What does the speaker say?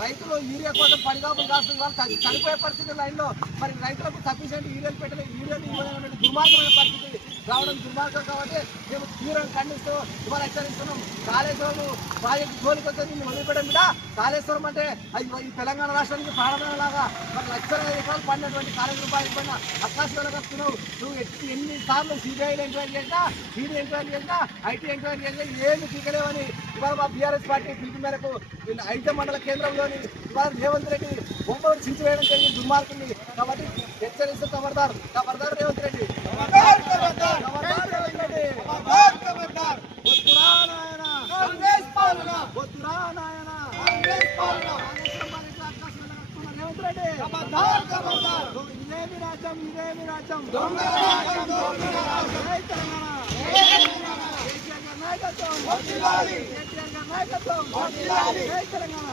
రైతులు యూరియా కోసం పడిగాపులు కాస్తుంది వాళ్ళు చనిపోయే పరిస్థితి లైన్లో. మరి రైతులకు సఫిషియంట్ యూరియాలు పెట్టలేదు యూరియాలు ఇవ్వలేనటువంటి దుర్మార్గమైన పరిస్థితి రావడం దుర్మార్గం కాబట్టి మేము తీవ్రంగా ఖండిస్తూ ఇవాళ హెచ్చరిస్తున్నాం. కాళేశ్వరం ప్రాజెక్టు జోలికి వచ్చే దీన్ని వదిలిపెట్టడం కూడా కాళేశ్వరం అంటే ఈ తెలంగాణ రాష్ట్రానికి ప్రాణమైన లాగా మరి లక్షల ఎకరాలు పడినటువంటి కాళేశ్వరం ప్రాజెక్టు పైన అక్కాశంలోకి వస్తున్నావు నువ్వు ఎన్ని సార్లు సిబిఐలో ఎంక్వైరీ చేసినా ఈడీ ఎంక్వైరీ చేసినా ఐటీ ఎంక్వైరీ చేసినా ఏమి తీగలేవని ఇవాళ మా బీఆర్ఎస్ పార్టీ పిలుపు మేరకు ఐదు మండల కేంద్రంలోని ఇవాళ రేవంత్ రెడ్డి బొమ్మలు చించివేయడం జరిగింది దుర్మార్గుంది కాబట్టి హెచ్చరిస్తూ కబర్దారు కబర్దారు రేవంత్ రెడ్డి ఖబర్దార్ రేవంత్ రెడ్డి ఇదేమి రాజ్యం ఇదేమి రాజ్యం తెలంగాణ. కేసీఆర్ గారి నాయకత్వం కేసీఆర్ గారి నాయకత్వం జై తెలంగాణ.